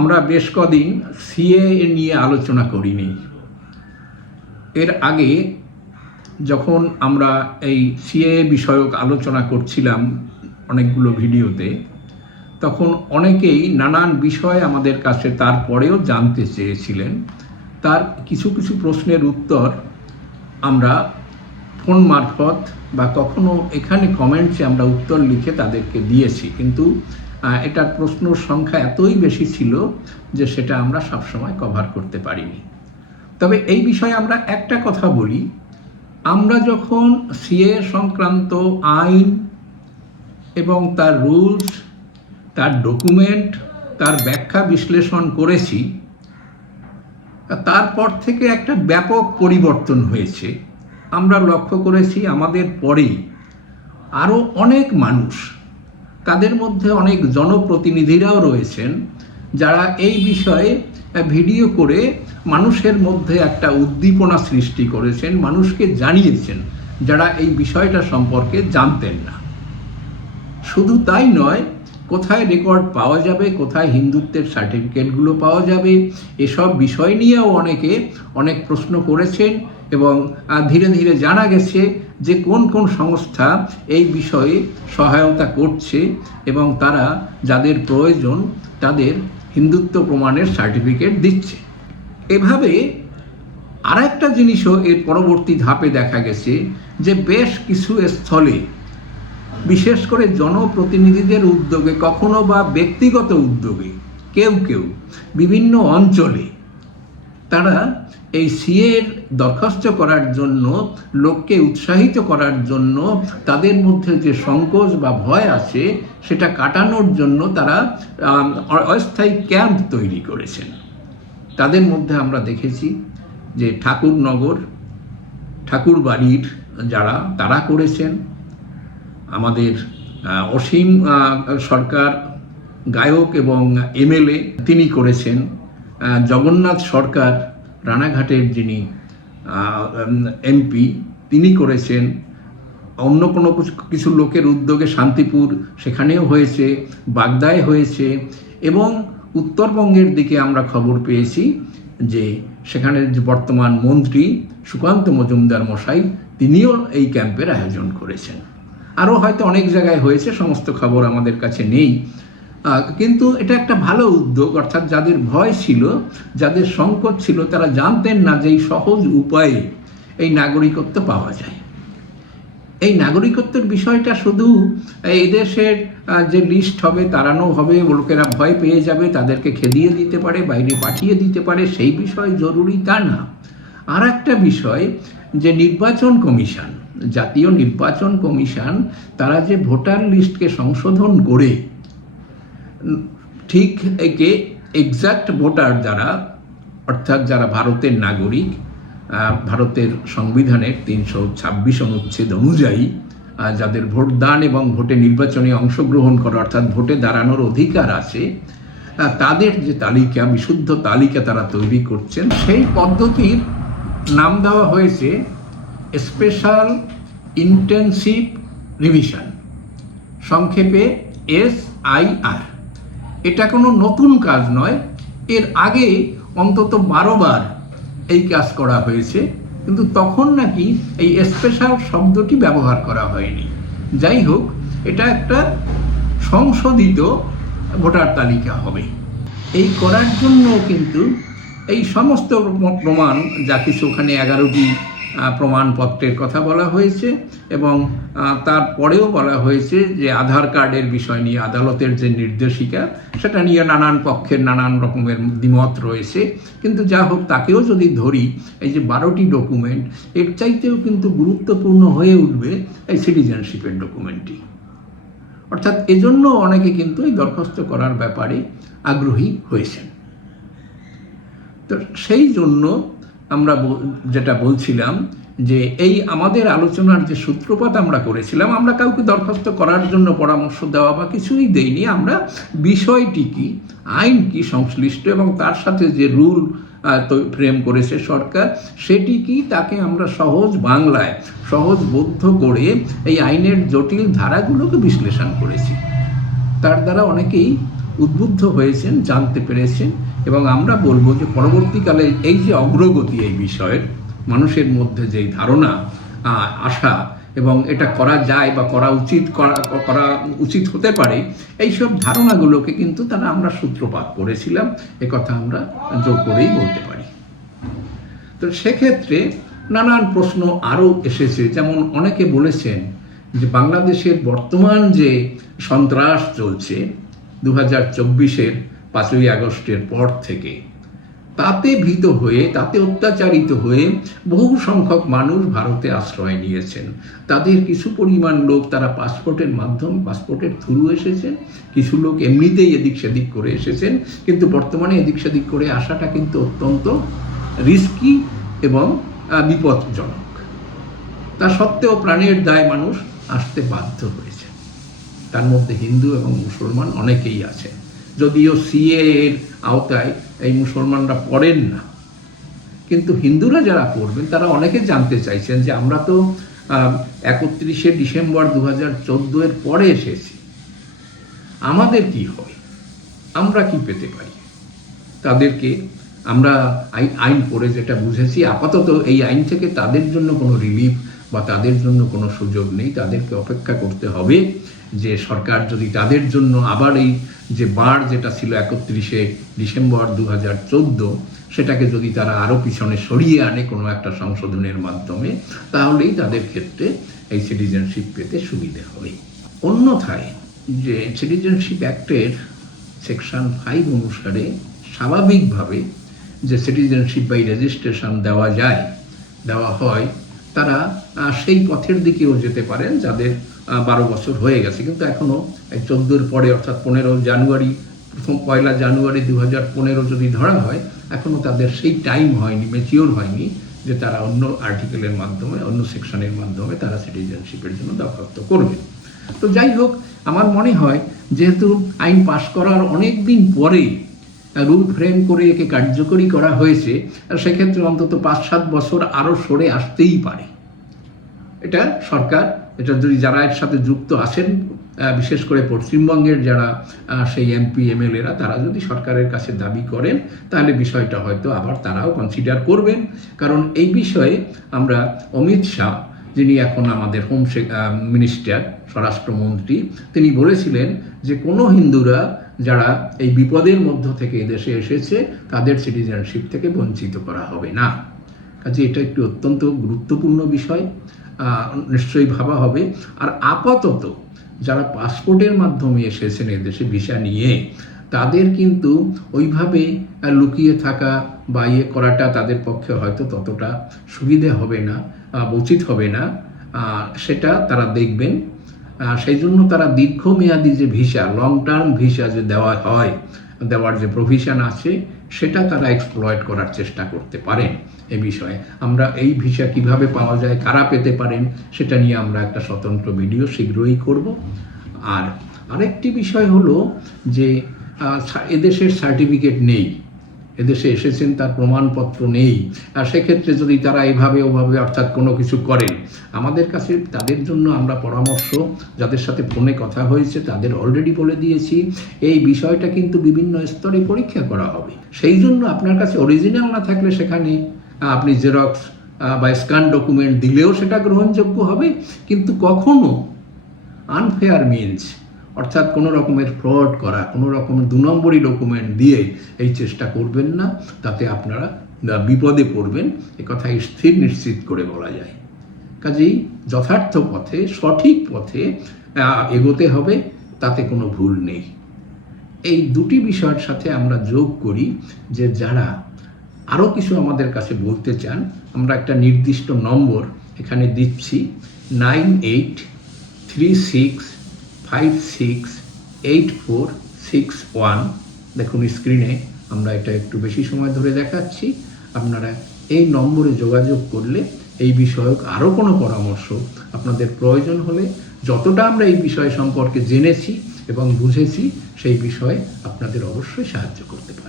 আমরা বেশ কদিন সিএ নিয়ে আলোচনা করিনি। এর আগে যখন আমরা এই সিএ বিষয়ক আলোচনা করছিলাম অনেকগুলো ভিডিওতে, তখন অনেকেই নানান বিষয় আমাদের কাছে তারপরেও জানতে চেয়েছিলেন। তার কিছু কিছু প্রশ্নের উত্তর আমরা ফোন মারফত বা কখনো এখানে কমেন্টসে আমরা উত্তর লিখে তাদেরকে দিয়েছি। কিন্তু এটার প্রশ্নর সংখ্যা এতই বেশি ছিল যে সেটা আমরা সবসময় কভার করতে পারিনি। তবে এই বিষয়ে আমরা একটা কথা বলি, আমরা যখন সিএ সংক্রান্ত আইন এবং তার রুলস, তার ডকুমেন্ট, তার ব্যাখ্যা বিশ্লেষণ করেছি, তারপর থেকে একটা ব্যাপক পরিবর্তন হয়েছে। আমরা লক্ষ্য করেছি আমাদের পরেই আরও অনেক মানুষ তাদের মধ্যে অনেক জনপ্রতিনিধিরাও রয়েছেন, যারা এই বিষয়ে ভিডিও করে মানুষের মধ্যে একটা উদ্দীপনা সৃষ্টি করেছেন, মানুষকে জানিয়েছেন, যারা এই বিষয়টা সম্পর্কে জানতেন না। শুধু তাই নয়, কোথায় রেকর্ড পাওয়া যাবে, কোথায় হিন্দুত্বের সার্টিফিকেটগুলো পাওয়া যাবে, এসব বিষয় নিয়েও অনেকে অনেক প্রশ্ন করেছেন এবং ধীরে ধীরে জানা গেছে যে কোন কোন সংস্থা এই বিষয়ে সহায়তা করছে এবং তারা যাদের প্রয়োজন তাদের হিন্দুত্ব প্রমাণের সার্টিফিকেট দিচ্ছে। এভাবে আর একটা জিনিসও এর পরবর্তী ধাপে দেখা গেছে যে বেশ কিছু স্থলে, বিশেষ করে জনপ্রতিনিধিদের উদ্যোগে, কখনো বা ব্যক্তিগত উদ্যোগে, কেউ কেউ বিভিন্ন অঞ্চলে তারা এই সিএর দরখাস্ত করার জন্য, লোককে উৎসাহিত করার জন্য, তাদের মধ্যে যে সংকোচ বা ভয় আছে, সেটা কাটানোর জন্য তারা অস্থায়ী ক্যাম্প তৈরি করেছেন। তাদের মধ্যে আমরা দেখেছি যে ঠাকুরনগর ঠাকুর বাড়ির যারা, তারা করেছেন। আমাদের অসীম সরকার গায়ক এবং এমএলএ তিনি করেছেন। জগন্নাথ সরকার রানাঘাটের যিনি এমপি তিনি করেছেন। অন্য কোনো কিছু- লোকের উদ্যোগে শান্তিপুর সেখানেও হয়েছে, বাগদায় হয়েছে এবং উত্তরবঙ্গের দিকে আমরা খবর পেয়েছি যে সেখানের যে বর্তমান মন্ত্রী সুকান্ত মজুমদার মশাই, তিনিও এই ক্যাম্পের আয়োজন করেছেন। আরও হয়তো অনেক জায়গায় হয়েছে, সমস্ত খবর আমাদের কাছে নেই। কিন্তু এটা একটা ভালো উদ্যোগ, অর্থাৎ যাদের ভয় ছিল, যাদের সংকট ছিল, তারা জানতেন না যে এই সহজ উপায়ে এই নাগরিকত্ব পাওয়া যায়। এই নাগরিকত্বের বিষয়টা শুধু এদেশের যে লিস্ট হবে, তাড়ানো হবে, লোকেরা ভয় পেয়ে যাবে, তাদেরকে খেদিয়ে দিতে পারে, বাইরে পাঠিয়ে দিতে পারে, সেই বিষয় জরুরি তা না। আর একটা বিষয়, যে নির্বাচন কমিশন, জাতীয় নির্বাচন কমিশন, তারা যে ভোটার লিস্টকে সংশোধন করে ঠিক একে এক্সাক্ট ভোটার যারা, অর্থাৎ যারা ভারতের নাগরিক ভারতের সংবিধানের তিনশো ছাব্বিশ অনুচ্ছেদ অনুযায়ী যাদের ভোটদান এবং ভোটে নির্বাচনে অংশগ্রহণ করা, অর্থাৎ ভোটে দাঁড়ানোর অধিকার আছে তাদের যে তালিকা, বিশুদ্ধ তালিকা তারা তৈরি করছেন, সেই পদ্ধতির নাম দেওয়া হয়েছে স্পেশাল ইন্টেনসিভ রিভিশন, সংক্ষেপে এস আই আর। এটা কোনো নতুন কাজ নয়। এর আগে অন্তত বারো বার এই কাজ করা হয়েছে, কিন্তু তখন নাকি এই স্পেশাল শব্দটি ব্যবহার করা হয়নি। যাই হোক, এটা একটা সংশোধিত ভোটার তালিকা হবে। এই করার জন্য কিন্তু এই সমস্ত প্রমাণ যা কিছু ওখানে এগারোটি প্রমাণপত্রের কথা বলা হয়েছে এবং তারপরেও বলা হয়েছে যে আধার কার্ডের বিষয় নিয়ে, আদালতের যে নির্দেশিকা, সেটা নিয়ে নানান পক্ষের নানান রকমের দ্বিমত রয়েছে। কিন্তু যা হোক, তাকেও যদি ধরি, এই যে বারোটি ডকুমেন্ট, এর চাইতেও কিন্তু গুরুত্বপূর্ণ হয়ে উঠবে এই সিটিজেনশিপের ডকুমেন্টটি। অর্থাৎ এজন্য অনেকে কিন্তু এই দরখাস্ত করার ব্যাপারে আগ্রহী হয়েছেন। তো সেই জন্য আমরা যেটা বলছিলাম যে এই আমাদের আলোচনার যে সূত্রপাত আমরা করেছিলাম, আমরা কাউকে দরখাস্ত করার জন্য পরামর্শ দেওয়া বা কিছুই দেইনি। আমরা বিষয়টি কি, আইন কি সংশ্লিষ্ট এবং তার সাথে যে রুল ফ্রেম করেছে সরকার, সেটি কি তাকে আমরা সহজ বাংলায় সহজ বোধ্য করে এই আইনের জটিল ধারাগুলোকে বিশ্লেষণ করেছি। তার দ্বারা অনেকেই উদ্বুদ্ধ হয়েছেন, জানতে পেরেছেন। এবং আমরা বলব যে পরবর্তীকালে এই যে অগ্রগতি এই বিষয়ের, মানুষের মধ্যে যেই ধারণা আশা এবং এটা করা যায় বা করা উচিত, করা করা উচিত হতে পারে, এইসব ধারণাগুলোকে কিন্তু তারা আমরা সূত্রপাত করেছিলাম কথা আমরা জোর করেই বলতে পারি। তো সেক্ষেত্রে নানান প্রশ্ন আরও এসেছে, যেমন অনেকে বলেছেন যে বাংলাদেশের বর্তমান যে সন্ত্রাস চলছে দু হাজার চব্বিশের পাঁচই আগস্টের পর থেকে। তাতে ভীত হয়ে তাতে অত্যাচারিত হয়ে বহু সংখ্যক মানুষ ভারতে আশ্রয় নিয়েছেন। তাদের কিছু পরিমাণ লোক তারা পাসপোর্টের মাধ্যমে পাসপোর্টের থ্রু এসেছেন কিছু লোক এমনিতেই এদিক সেদিক করে এসেছেন। কিন্তু বর্তমানে এদিক সেদিক করে আসাটা কিন্তু অত্যন্ত রিস্কি এবং আহ, বিপজ্জনক। তা সত্ত্বেও প্রাণের দায় মানুষ আসতে বাধ্য হয়েছে। তার মধ্যে হিন্দু এবং মুসলমান অনেকেই আছেন। যদিও সিএ এর আওতায় এই মুসলমানরা পড়েন না। কিন্তু হিন্দুরা যারা পড়বেন, তারা অনেকে জানতে চাইছেন যে আমরা তো একত্রিশে ডিসেম্বর দু হাজার এর পরে এসেছি। আমাদের কি হয়? আমরা কি পেতে পারি? তাদেরকে আমরা আইন আইন পড়ে যেটা বুঝেছি, আপাতত এই আইন থেকে তাদের জন্য কোনো রিলিফ বা তাদের জন্য কোনো সুযোগ নেই, তাদেরকে অপেক্ষা করতে হবে যে সরকার যদি তাদের জন্য আবার এই যে বার যেটা ছিল একত্রিশে ডিসেম্বর দু হাজার চৌদ্দ, সেটাকে যদি তারা আরও পিছনে সরিয়ে আনে কোনো একটা সংশোধনের মাধ্যমে, তাহলেই তাদের ক্ষেত্রে এই সিটিজেনশিপ পেতে সুবিধে হবে। অন্যথায় যে সিটিজেনশিপ অ্যাক্টের সেকশন ফাইভ অনুসারে স্বাভাবিকভাবে যে সিটিজেনশিপ বাই রেজিস্ট্রেশন দেওয়া যায়, দেওয়া হয়, তারা সেই পথের দিকেও যেতে পারেন, যাদের বারো বছর হয়ে গেছে। কিন্তু এখনও এই চোদ্দোর পরে, অর্থাৎ পনেরো জানুয়ারি, প্রথম পয়লা জানুয়ারি দু হাজার পনেরো যদি ধরা হয় এখনও তাদের সেই টাইম হয়নি ম্যাচিওর হয়নি, যে তারা অন্য আর্টিকেলের মাধ্যমে, অন্য সেকশনের মাধ্যমে তারা সিটিজেনশিপের জন্য দরখাস্ত করবে। তো যাই হোক, আমার মনে হয় যেহেতু আইন পাশ করার অনেক দিন পরে রুল ফ্রেম করে একে কার্যকরী করা হয়েছে, সেক্ষেত্রে অন্তত পাঁচ সাত বছর আরও সরে আসতেই পারে। এটা সরকার, এটা যদি যারা এর সাথে যুক্ত আছেন বিশেষ করে পশ্চিমবঙ্গের যারা সেই এমপি, এমএলএরা, তারা যদি সরকারের কাছে দাবি করেন, তাহলে বিষয়টা হয়তো আবার তারাও কনসিডার করবেন। কারণ এই বিষয়ে আমরা অমিত শাহ, যিনি এখন আমাদের হোম মিনিস্টার স্বরাষ্ট্রমন্ত্রী, তিনি বলেছিলেন যে কোনো হিন্দুরা যারা এই বিপদের মধ্য থেকে এদেশে এসেছে, তাদের সিটিজেনশিপ থেকে বঞ্চিত করা হবে না। কাজে এটা একটি অত্যন্ত গুরুত্বপূর্ণ বিষয়। নিশ্চয়ই ভাবা হবে। আর আপাতত যারা পাসপোর্টের মাধ্যমে এসেছেন এদেশে ভিসা নিয়ে, তাদের কিন্তু ওইভাবে লুকিয়ে থাকা বা ইয়ে করাটা তাদের পক্ষে হয়তো ততটা সুবিধে হবে না উচিত হবে না। সেটা তারা দেখবেন। সেই জন্য তারা দীর্ঘমেয়াদী যে ভিসা লং টার্ম ভিসা যে দেওয়া হয় দেওয়ার যে প্রভিশন আছে, সেটা তারা এক্সপ্লয়েড করার চেষ্টা করতে পারেন এ বিষয়ে। আমরা এই ভিসা কীভাবে পাওয়া যায়, কারা পেতে পারেন, সেটা নিয়ে আমরা একটা স্বতন্ত্র ভিডিও শীঘ্রই করব। আর আরেকটি বিষয় হলো যে এদেশের সার্টিফিকেট নেই। এদেশে এসেছেন, তার প্রমাণপত্র নেই। আর সেক্ষেত্রে যদি তারা এভাবে ওভাবে অর্থাৎ কোনো কিছু করেন, আমাদের কাছে, তাদের জন্য আমরা পরামর্শ, যাদের সাথে ফোনে কথা হয়েছে, তাদের অলরেডি বলে দিয়েছি, এই বিষয়টা কিন্তু বিভিন্ন স্তরে পরীক্ষা করা হবে। সেই জন্য আপনার কাছে অরিজিনাল না থাকলে সেখানে আপনি জেরক্স বা স্ক্যান ডকুমেন্ট দিলেও সেটা গ্রহণযোগ্য হবে, কিন্তু কখনো আনফেয়ার মিনস অর্থাৎ কোনো রকমের ফ্রড করা, কোনো রকমের দু নম্বরই ডকুমেন্ট দিয়ে এই চেষ্টা করবেন না, তাতে আপনারা বিপদে পড়বেন। কথা স্থির নিশ্চিত করে বলা যায়। কাজেই যথার্থ পথে, সঠিক পথে এগোতে হবে, তাতে কোনো ভুল নেই। এই দুটি বিষয়ের সাথে আমরা যোগ করি যে যারা আরও কিছু আমাদের কাছে বলতে চান, আমরা একটা নির্দিষ্ট নম্বর এখানে দিচ্ছি, nine eight three six five six eight four six one দেখুন স্ক্রিনে আমরা এটা একটু বেশি সময় ধরে দেখাচ্ছি। আপনারা এই নম্বরে যোগাযোগ করলে এই বিষয়ক আরও কোনো পরামর্শ আপনাদের প্রয়োজন হলে যতটা আমরা এই বিষয় সম্পর্কে জেনেছি এবং বুঝেছি, সেই বিষয়ে আপনাদের অবশ্যই সাহায্য করতে পারি